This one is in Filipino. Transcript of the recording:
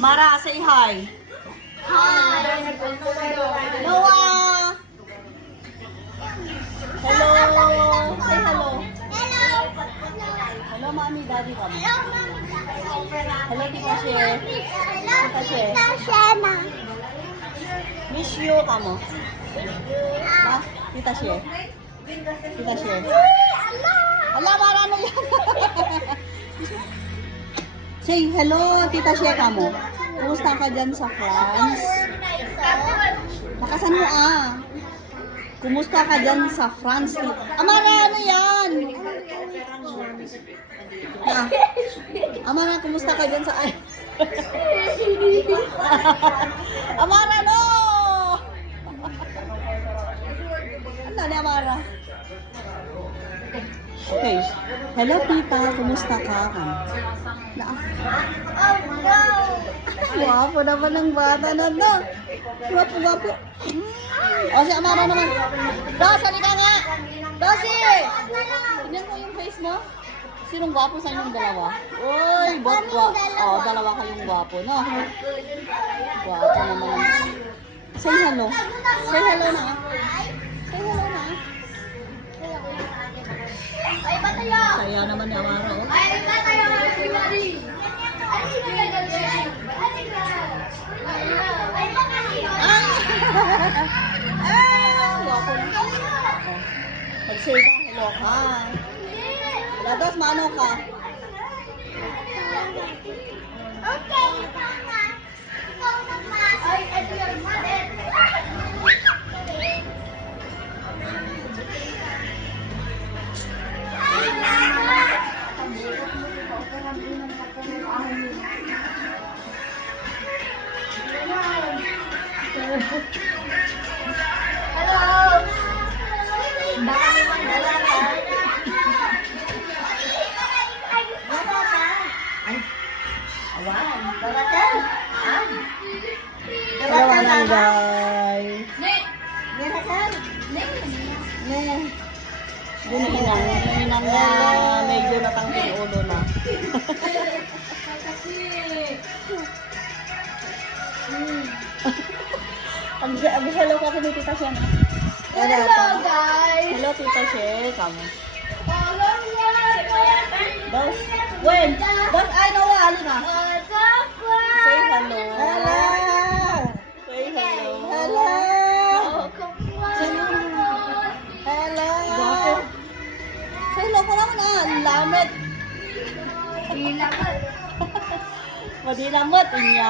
Mara, say hi. Hi. Noah. Hello. Say hello. Hello, mommy, daddy, kami. Hello, Tita She. Tita She. Miss you, kamo. Ha? Tita She. Tita She. Ala, Mara, ano yan? Say hello, Tita She, kamo. Kumusta ka dyan sa France? Nakasan mo Kumusta ka dyan sa France? Amara, ano yan? Amara, kumusta ka dyan sa... Amara, no! Ano ni Amara? Okay. Hello, Tita. Kumusta ka? Wapo naman ng bata na no. Wapo. O, si Amara naman. Dos, halika nga. Dosi! Tignan mo yung face mo. Sinong gwapo sa inyong dalawa? Uy, dalawa kayong gwapo, no? Gwapo naman. Say hello. Say hello na. Say hello na. Saya naman ni Amara, oh. Gwapo na. Mag-say ka, hello ka. Ladas, maano ka? Okay, ikaw na. Ikaw na, ma. Ay, ito yung mother. Hello. Baka naman dalawa. Hello, Anangay. Ninang na medyo natanggal ulo na. Hello ka kay Tita She. Hello, guys. Hello, Tita She. Kamo. Dos. When? Dos, ay, Noah, halika. Say hello. Hello. Say hello. Hello. Hello. Say hello ka naman Lamit. Di lamot. Madi lamit. Inya.